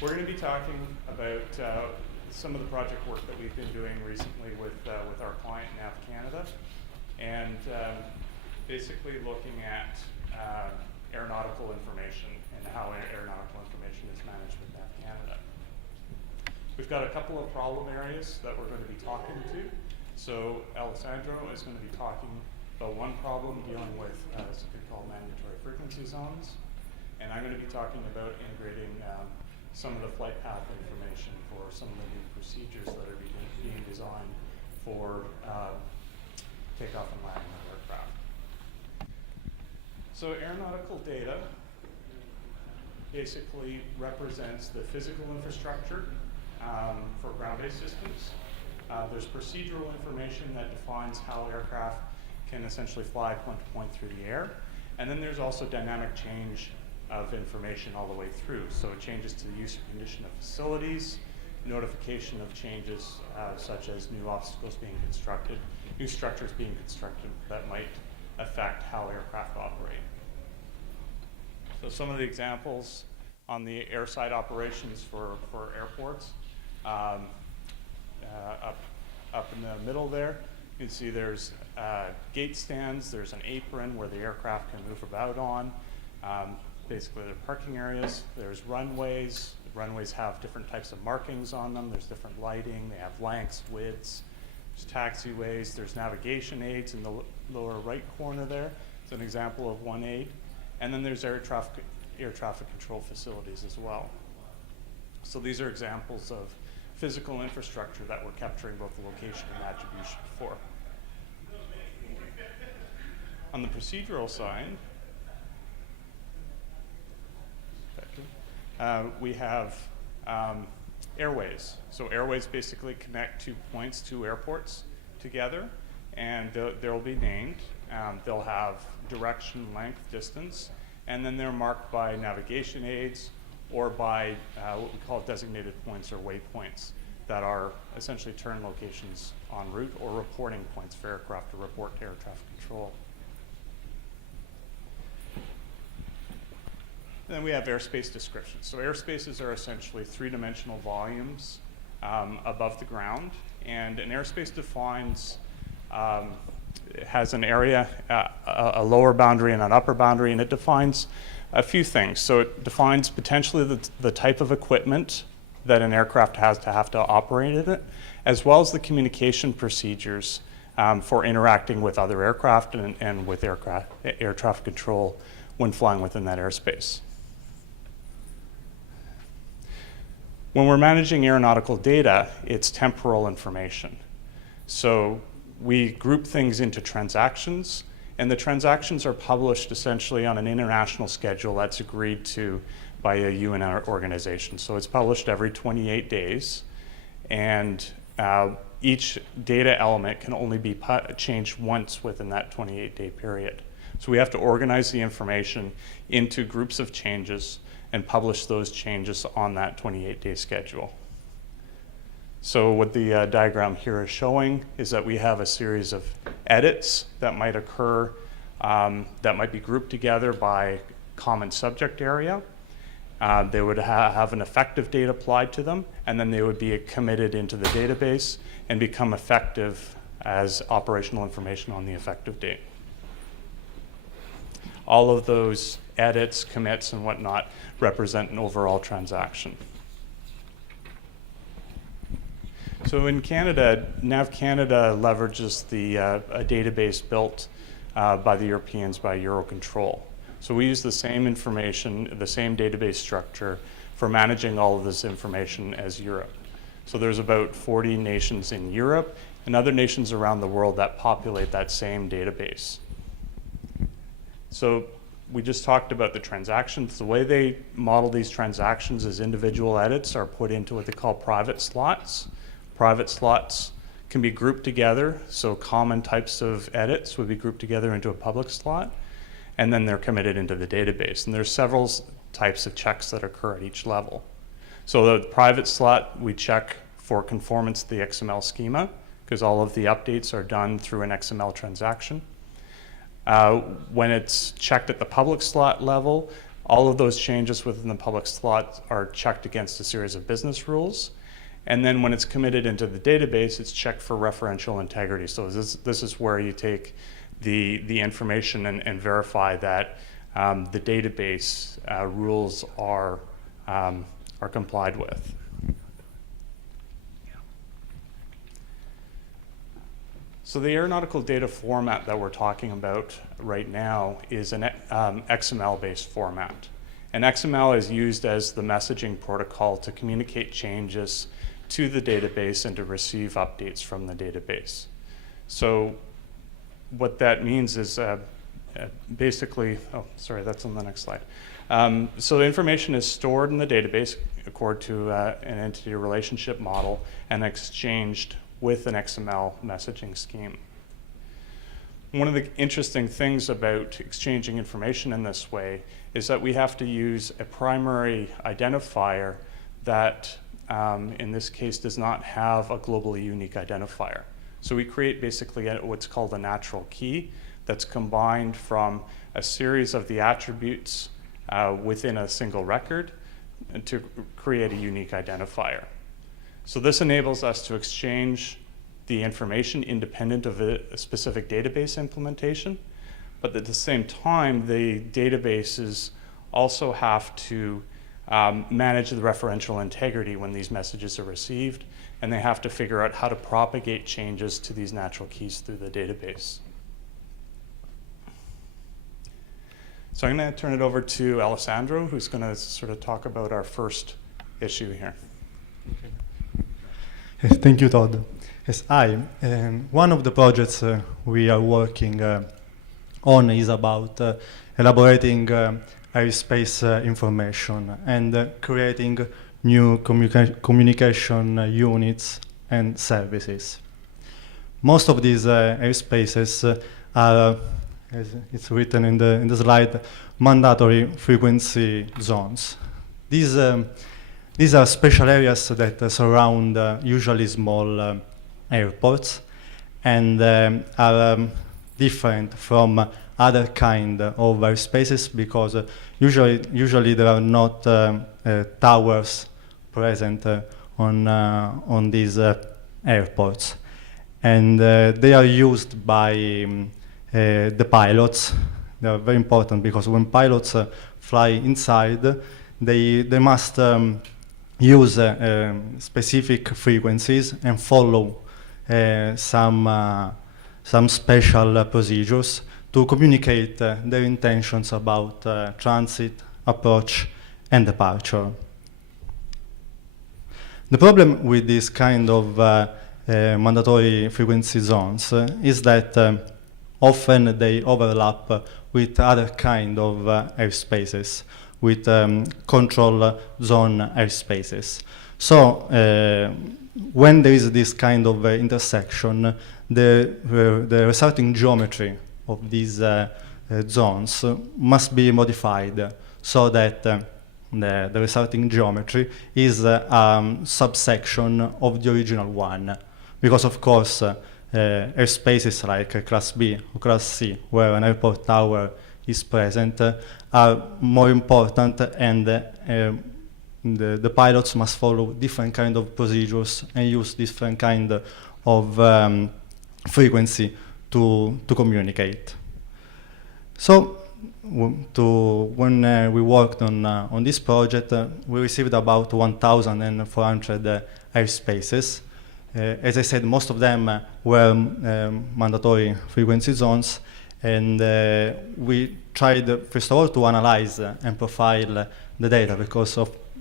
We're going to be talking about some of the project work that we've been doing recently with our client NAV Canada, and basically looking at aeronautical information and how aeronautical information is managed with NAV Canada. We've got a couple of problem areas that we're going to be talking to. So Alessandro is going to be talking about one problem dealing with something called mandatory frequency zones, and I'm going to be talking about integrating some of the flight path information for some of the new procedures that are being designed for takeoff and landing of aircraft. So aeronautical data basically represents the physical infrastructure for ground-based systems. There's procedural information that defines how aircraft can essentially fly point to point through the air. And then there's also dynamic change of information all the way through. So it changes to the use or condition of facilities, notification of changes such as new obstacles being constructed, new structures being constructed that might affect how aircraft operate. So some of the examples on the airside operations for airports, up in the middle there, you can see there's gate stands, there's an apron where the aircraft can move about on. Basically, they're parking areas. There's runways. The runways have different types of markings on them. There's different lighting. They have lengths, widths. There's taxiways. There's navigation aids in the lower right corner there. It's an example of one aid. And then there's air traffic control facilities as well. So these are examples of physical infrastructure that we're capturing both the location and attribution for. On the procedural side, we have airways. So airways basically connect 2 points, 2 airports together, and they'll be named. They'll have direction, length, distance, and then they're marked by navigation aids or by what we call designated points or waypoints that are essentially turn locations en route or reporting points for aircraft to report to air traffic control. Then we have airspace descriptions. So airspaces are essentially 3-dimensional volumes above the ground, and an airspace defines, it has an area, a lower boundary and an upper boundary, and it defines a few things. So it defines potentially the type of equipment that an aircraft has to have to operate in it, as well as the communication procedures for interacting with other aircraft and with air traffic control when flying within that airspace. When we're managing aeronautical data, it's temporal information. So we group things into transactions, and the transactions are published essentially on an international schedule that's agreed to by a UN organization. So it's published every 28 days, and each data element can only be changed once within that 28-day period. So we have to organize the information into groups of changes and publish those changes on that 28-day schedule. So what the diagram here is showing is that we have a series of edits that might occur, that might be grouped together by common subject area. They would have an effective date applied to them, and then they would be committed into the database and become effective as operational information on the effective date. All of those edits, commits, and whatnot represent an overall transaction. So in Canada, NAV Canada leverages a database built by the Europeans by Eurocontrol. So we use the same information, the same database structure for managing all of this information as Europe. So there's about 40 nations in Europe and other nations around the world that populate that same database. So we just talked about the transactions. The way they model these transactions is individual edits are put into what they call private slots. Private slots can be grouped together, so common types of edits would be grouped together into a public slot, and then they're committed into the database. And there's several types of checks that occur at each level. So the private slot, we check for conformance to the XML schema, because all of the updates are done through an XML transaction. When it's checked at the public slot level, All of those changes within the public slot are checked against a series of business rules. And then when it's committed into the database, it's checked for referential integrity. So this is where you take the information and verify that the database rules are complied with. So the aeronautical data format that we're talking about right now is an XML-based format. And XML is used as the messaging protocol to communicate changes to the database and to receive updates from the database. So what that means is basically, oh, sorry, that's on the next slide. So the information is stored in the database according to an entity relationship model and exchanged with an XML messaging scheme. One of the interesting things about exchanging information in this way is that we have to use a primary identifier that, in this case, does not have a globally unique identifier. So we create basically what's called a natural key that's combined from a series of the attributes within a single record to create a unique identifier. So this enables us to exchange the information independent of a specific database implementation, but at the same time, the databases also have to manage the referential integrity when these messages are received, and they have to figure out how to propagate changes to these natural keys through the database. So I'm going to turn it over to Alessandro, who's going to sort of talk about our first issue here. Yes, thank you, Todd. Yes, one of the projects we are working on is about elaborating airspace information and creating new communication units and services. Most of these airspaces are, as it's written in the slide, mandatory frequency zones. These are special areas that surround usually small airports and are different from other kind of airspaces because usually there are not towers present on these airports, and they are used by the pilots. They are very important because when pilots fly inside, they must use specific frequencies and follow some special procedures to communicate their intentions about transit, approach, and departure. The problem with this kind of mandatory frequency zones is that often they overlap with other kind of airspaces, with control zone airspaces. So when there is this kind of intersection, the resulting geometry of these zones must be modified so that the resulting geometry is a subsection of the original one. Because of course, airspaces like Class B or Class C, where an airport tower is present, are more important, and the pilots must follow different kind of procedures and use different kind of frequency to communicate. So when we worked on this project, we received about 1,400 airspaces. As I said, most of them were mandatory frequency zones, and we tried, first of all, to analyze and profile the data because,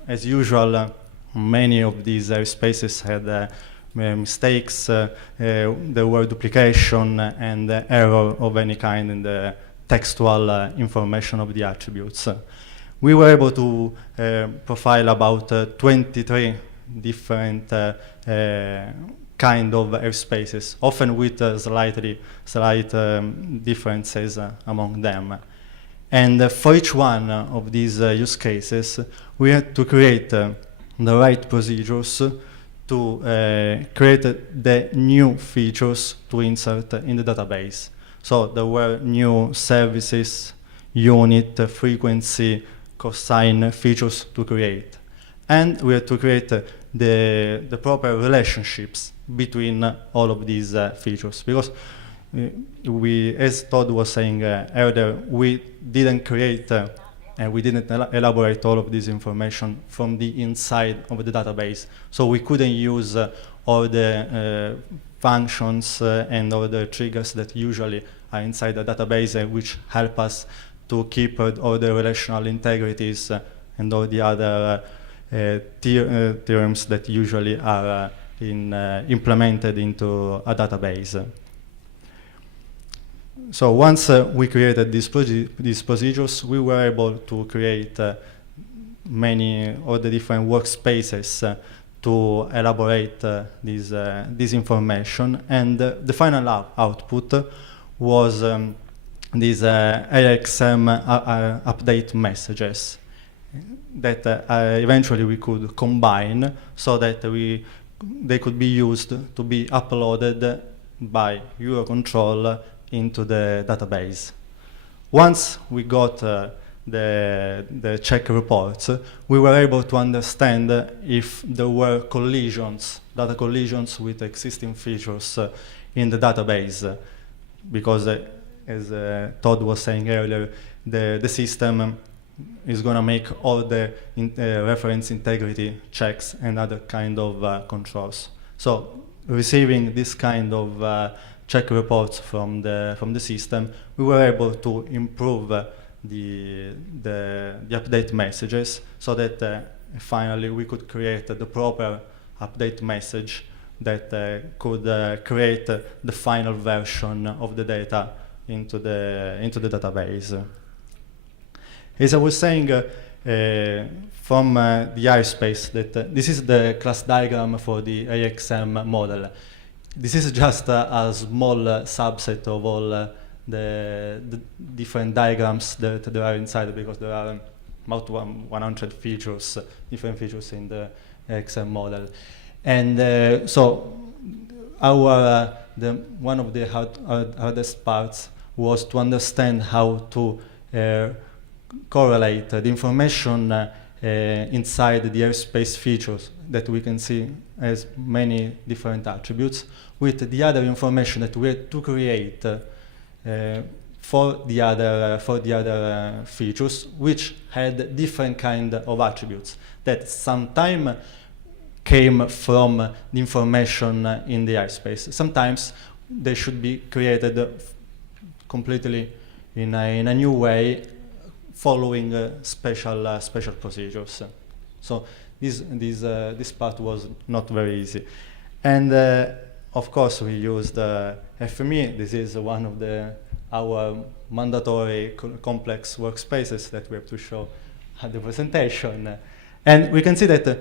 as usual, many of these airspaces had mistakes, there were duplication and error of any kind in the textual information of the attributes. We were able to profile about 23 different kind of airspaces, often with slight differences among them. And for each one of these use cases, we had to create the right procedures to create the new features to insert in the database. So there were new services, unit, frequency, cosine features to create. And we have to create the proper relationships between all of these features. Because as Todd was saying earlier, we didn't create and we didn't elaborate all of this information from the inside of the database. So we couldn't use all the functions and all the triggers that usually are inside the database, which help us to keep all the relational integrities and all the other theorems that usually are implemented into a database. So once we created these procedures, we were able to create all the different workspaces to elaborate this information. And the final output was these AXM update messages that eventually we could combine so that they could be used to be uploaded by Eurocontrol into the database. Once we got the check reports, we were able to understand if there were data collisions with existing features in the database, because as Todd was saying earlier, the system is going to make all the reference integrity checks and other kind of controls. So receiving this kind of check reports from the system, we were able to improve the update messages so that finally we could create the proper update message that could create the final version of the data into the database. As I was saying, from the airspace, that this is the class diagram for the AXM model. This is just a small subset of all the different diagrams that there are inside, because there are about 100 features, different features in the AXM model. And so one of the hardest parts was to understand how to correlate the information inside the airspace features that we can see as many different attributes with the other information that we had to create for the other features, which had different kind of attributes that sometimes came from the information in the airspace. Sometimes they should be created completely in a new way, following special procedures. So this part was not very easy. And of course we used FME. This is one of our mandatory complex workspaces that we have to show at the presentation. And we can see that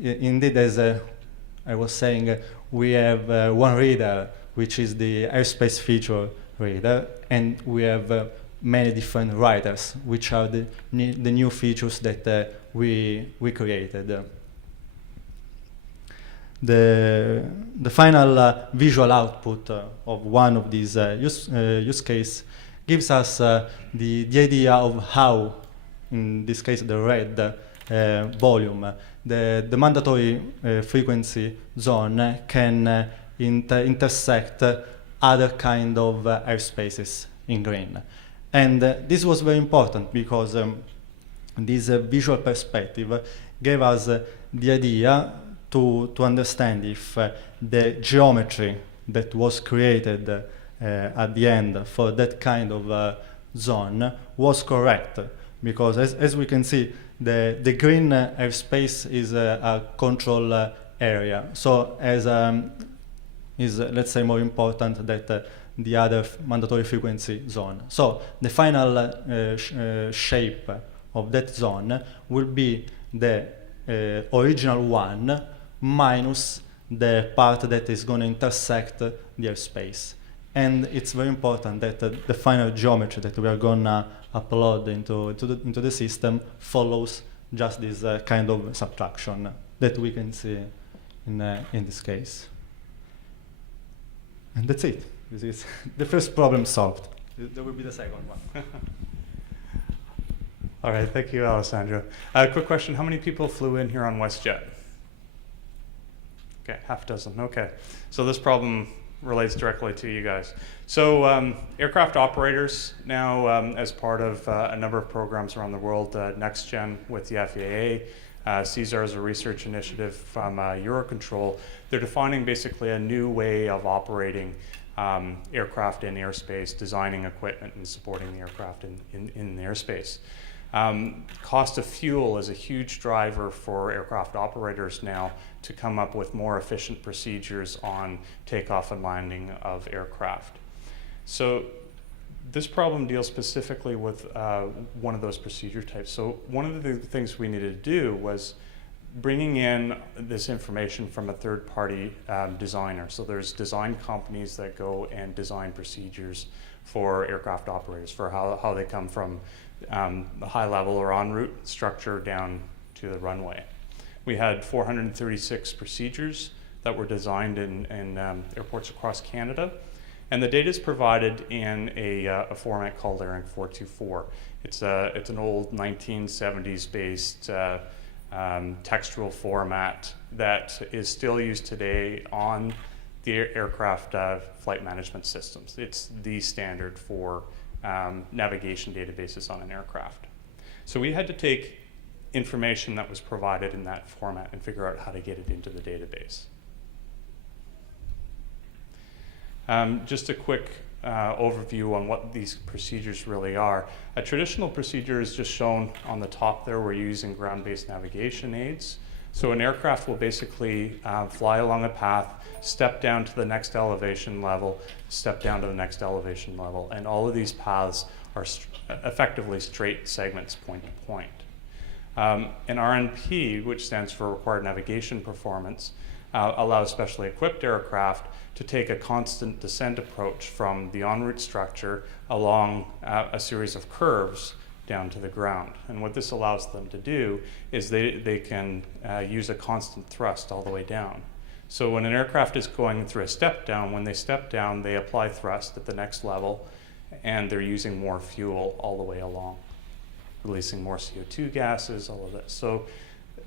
indeed, as I was saying, we have one reader, which is the airspace feature reader, and we have many different writers, which are the new features that we created. The final visual output of one of these use case gives us the idea of how, in this case, the red volume, the mandatory frequency zone can intersect other kind of airspaces in green. And this was very important because this visual perspective gave us the idea to understand if the geometry that was created at the end for that kind of zone was correct. Because as we can see, the green airspace is a control area. So is let's say more important than the other mandatory frequency zone. So the final shape of that zone will be the original one minus the part that is going to intersect the airspace. And it's very important that the final geometry that we are going to upload into the system follows just this kind of subtraction that we can see in this case. And that's it. This is the first problem solved. There will be the second one. All right, thank you, Alessandro. Quick question, how many people flew in here on WestJet? Okay, half a dozen, okay. So this problem relates directly to you guys. So aircraft operators now, as part of a number of programs around the world, NextGen with the FAA, CSAR is a research initiative from Eurocontrol. They're defining basically a new way of operating aircraft in airspace, designing equipment and supporting the aircraft in the airspace. Cost of fuel is a huge driver for aircraft operators now to come up with more efficient procedures on takeoff and landing of aircraft. So this problem deals specifically with one of those procedure types. So one of the things we needed to do was bringing in this information from a third-party designer. So there's design companies that go and design procedures for aircraft operators for how they come from the high level or en route structure down to the runway. We had 436 procedures that were designed in airports across Canada, and the data is provided in a format called ARINC 424. It's an old 1970s based textual format that is still used today on the aircraft flight management systems. It's the standard for navigation databases on an aircraft. So we had to take information that was provided in that format and figure out how to get it into the database. Just a quick overview on what these procedures really are. A traditional procedure is just shown on the top there. We're using ground-based navigation aids. So an aircraft will basically fly along a path, step down to the next elevation level, step down to the next elevation level, and all of these paths are effectively straight segments point to point. An RNP, which stands for Required Navigation Performance, allows specially equipped aircraft to take a constant descent approach from the en route structure along a series of curves down to the ground. And what this allows them to do is they can use a constant thrust all the way down. So when an aircraft is going through a step down, when they step down, they apply thrust at the next level, and they're using more fuel all the way along, releasing more CO2 gases, all of that. So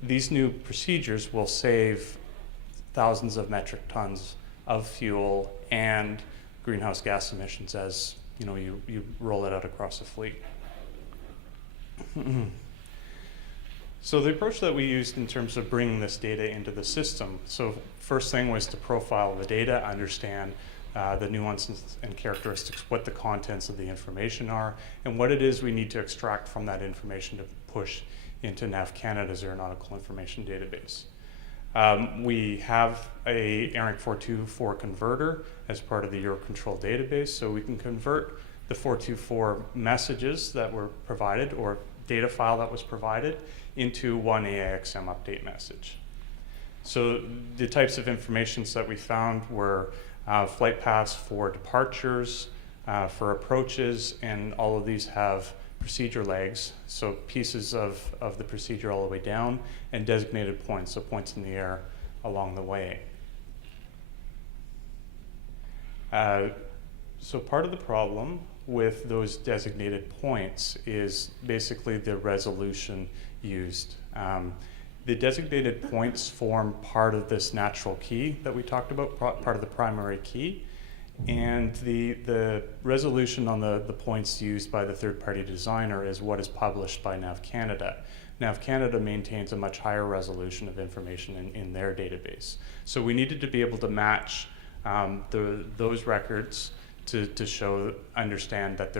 these new procedures will save thousands of metric tons of fuel and greenhouse gas emissions as you roll it out across the fleet. So the approach that we used in terms of bringing this data into the system, so first thing was to profile the data, understand the nuances and characteristics, what the contents of the information are, and what it is we need to extract from that information to push into NAV Canada's Aeronautical Information Database. We have a ARINC 424 converter as part of the Eurocontrol database, so we can convert the 424 messages that were provided or data file that was provided into one AIXM update message. So the types of informations that we found were flight paths for departures, for approaches, and all of these have procedure legs, so pieces of the procedure all the way down, and designated points, so points in the air along the way. So part of the problem with those designated points is basically the resolution used. The designated points form part of this natural key that we talked about, part of the primary key. And the resolution on the points used by the third-party designer is what is published by NAV Canada. NAV Canada maintains a much higher resolution of information in their database. So we needed to be able to match those records to understand that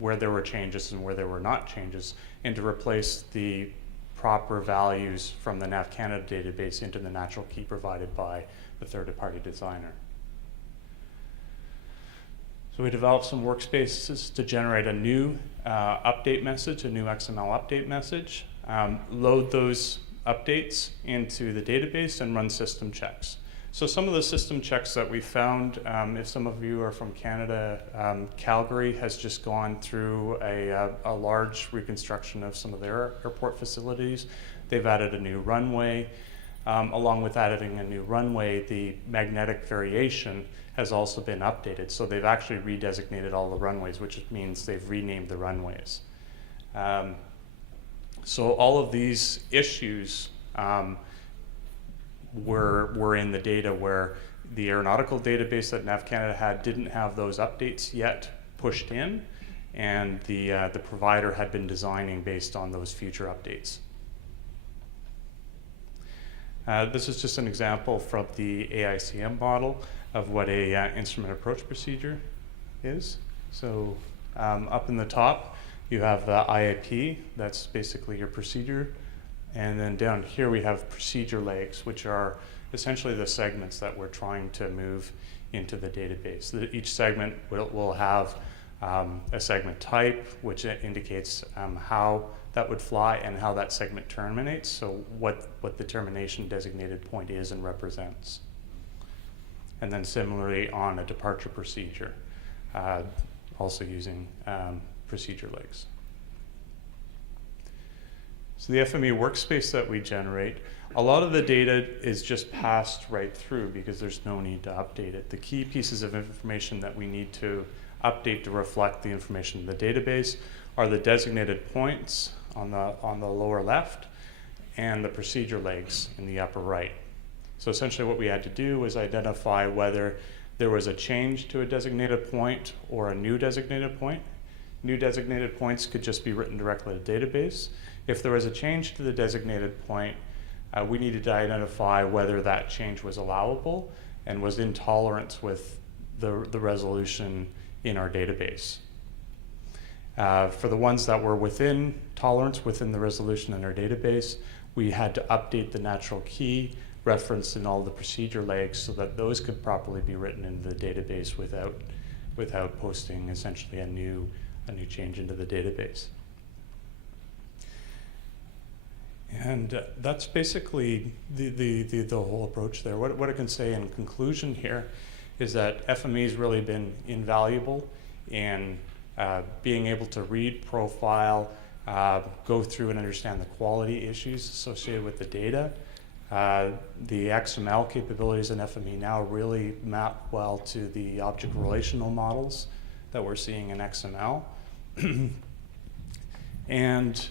where there were changes and where there were not changes, and to replace the proper values from the NAV Canada database into the natural key provided by the third-party designer. So we developed some workspaces to generate a new update message, a new XML update message, load those updates into the database and run system checks. So some of the system checks that we found, if some of you are from Canada, Calgary has just gone through a large reconstruction of some of their airport facilities. They've added a new runway. Along with adding a new runway, the magnetic variation has also been updated. So they've actually redesignated all the runways, which means they've renamed the runways. So all of these issues were in the data where the aeronautical database that NAV Canada had didn't have those updates yet pushed in, and the provider had been designing based on those future updates. This is just an example from the AICM model of what a instrument approach procedure is. So up in the top, you have the IAP, that's basically your procedure. And then down here we have procedure legs, which are essentially the segments that we're trying to move into the database. Each segment will have a segment type, which indicates how that would fly and how that segment terminates, so what the termination designated point is and represents. And then similarly on a departure procedure, also using procedure legs. So the FME workspace that we generate, a lot of the data is just passed right through because there's no need to update it. The key pieces of information that we need to update to reflect the information in the database are the designated points on the lower left and the procedure legs in the upper right. So essentially what we had to do was identify whether there was a change to a designated point or a new designated point. New designated points could just be written directly to the database. If there was a change to the designated point, we needed to identify whether that change was allowable and was in tolerance with the resolution in our database. For the ones that were within tolerance, within the resolution in our database, we had to update the natural key referenced in all the procedure legs so that those could properly be written into the database without posting essentially a new change into the database. And that's basically the whole approach there. What I can say in conclusion here is that FME has really been invaluable in being able to read, profile, go through and understand the quality issues associated with the data. The XML capabilities in FME now really map well to the object relational models that we're seeing in XML. And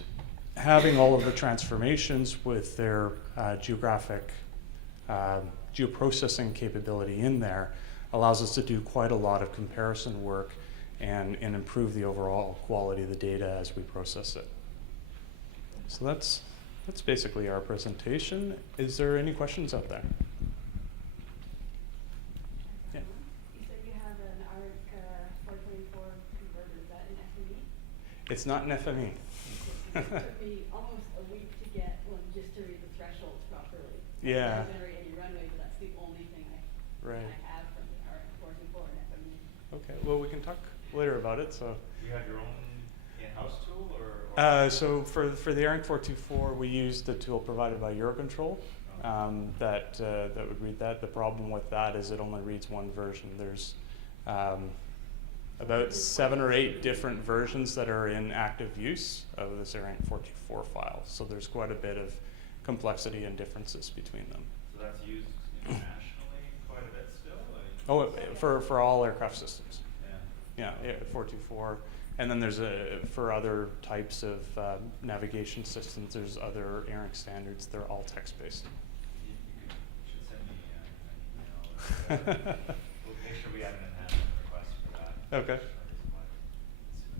having all of the transformations with their geographic geoprocessing capability in there allows us to do quite a lot of comparison work and improve the overall quality of the data as we process it. So that's basically our presentation. Is there any questions out there? Yeah. You said you have an ARC 424 converter. Is that in FME? It's not an FME. It took me almost a week to get one just to read the thresholds properly. Yeah. I don't generate any runway, but that's the only thing I have from the ARC 424 in FME. Okay, well, we can talk later about it. So. Do you have your own in-house tool, or? So for the ARC 424, we used the tool provided by Eurocontrol that would read that. The problem with that is it only reads one version. There's about 7 or 8 different versions that are in active use of this ARC 424 file. So there's quite a bit of complexity and differences between them. So that's used internationally quite a bit still? Like For all aircraft systems. yeah. Yeah, 424. And then there's for other types of navigation systems, there's other ARINC standards. They're all text-based. You should send me an email. We'll make sure we have an enhancement request for that. Okay.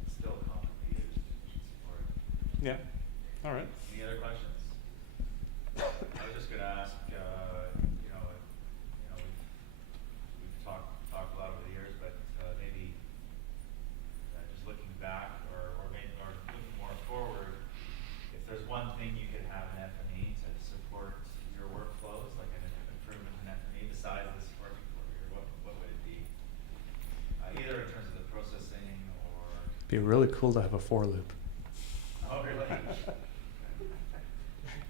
It's still commonly used. We should support it. Yeah. All right. Any other questions? I was just going to ask, we've talked a lot over the years, but maybe just looking back or looking more forward, if there's one thing you could have in FME to support your workflows, like an improvement in FME besides the support before, what would it be? Either in terms of the processing or. It'd be really cool to have a for loop. Oh, really?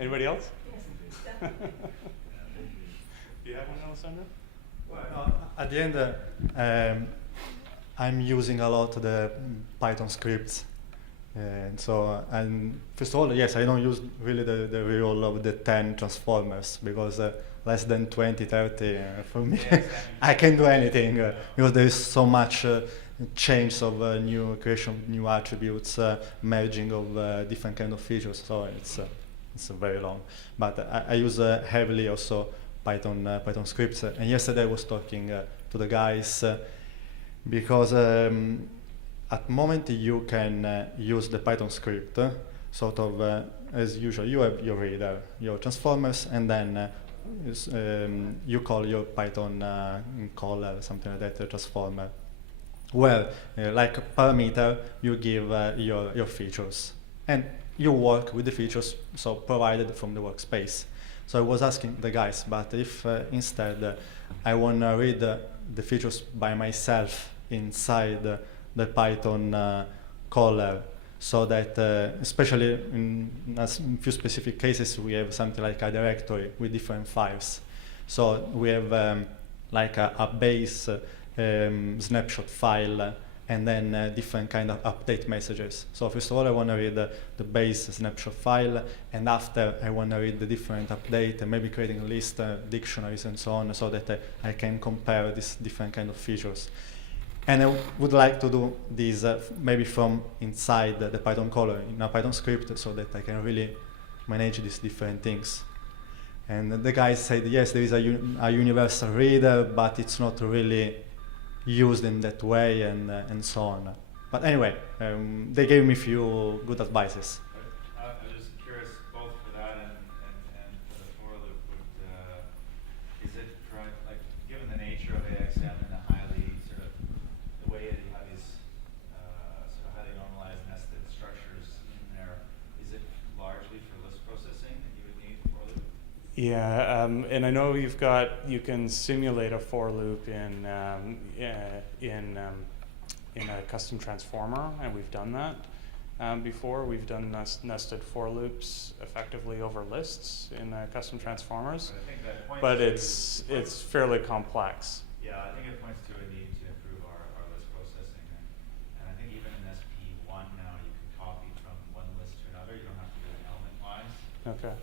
Anybody else? Yes, definitely. Do you have one, Alessandro? Well, at the end, I'm using a lot the Python scripts. And so, and first of all, yes, I don't use really the role of the 10 transformers because less than 20, 30, for me, Yeah, I can do anything because there is so much change of new creation of new attributes, merging of different kind of features. So it's very long. But I use heavily also Python scripts. And yesterday I was talking to the guys because at the moment you can use the Python script sort of as usual. You have your reader, your transformers, and then you call your Python caller, something like that, a transformer. Well, like parameter, you give your features, and you work with the features so provided from the workspace. So I was asking the guys, but if instead I want to read the features by myself inside the Python caller, so that especially in a few specific cases we have something like a directory with different files. So we have like a base snapshot file, and then different kind of update messages. So first of all, I want to read the base snapshot file, and after I want to read the different update, and maybe creating a list, dictionaries, and so on, so that I can compare these different kind of features. And I would like to do this maybe from inside the Python caller in a Python script, so that I can really manage these different things. And the guys said, yes, there is a universal reader, but it's not really used in that way, and so on. But anyway, they gave me a few good advices. I'm just curious, both for that and for the for loop, is it like given the nature of AXM and the highly sort of the way that you have these sort of highly normalized nested structures in there, is it largely for list processing that you would need for loop? Yeah, and I know you can simulate a for loop in a custom transformer, and we've done that before. We've done nested for loops effectively over lists in custom transformers, But I think that points but to it's fairly complex. Yeah, I think it points to a need to improve our list processing, and I think even in SP1 now you can copy from one list to another. You don't have to do it element-wise. Okay.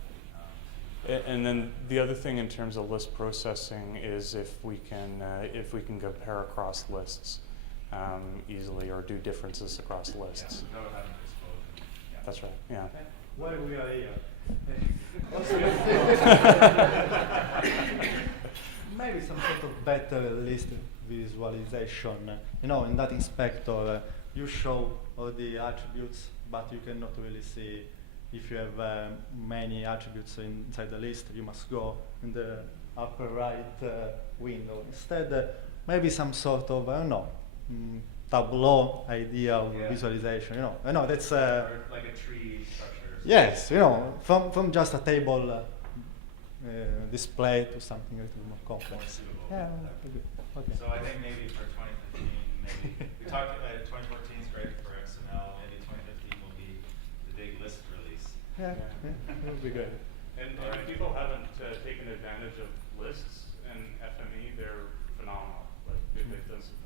And then the other thing in terms of list processing is if we can compare across lists easily, or do differences across lists. Yeah, without having to expose them. Yeah. That's right. Yeah. While we are here, maybe some sort of better list visualization. You know, in that inspector, you show all the attributes, but you cannot really see. If you have many attributes inside the list, you must go in the upper right window. Instead, maybe some sort of, I don't know, Tableau idea of visualization. You know, I know that's Or like a tree structure. yes, you know, from just a table display to something a little more More complex. suitable. Yeah, okay. So I think maybe for 2015, maybe we talked about 2014 is great for XML. Maybe 2015 will be the big list release. Yeah, that would be good. And if people haven't taken advantage of lists and FME, they're phenomenal. Like they've done some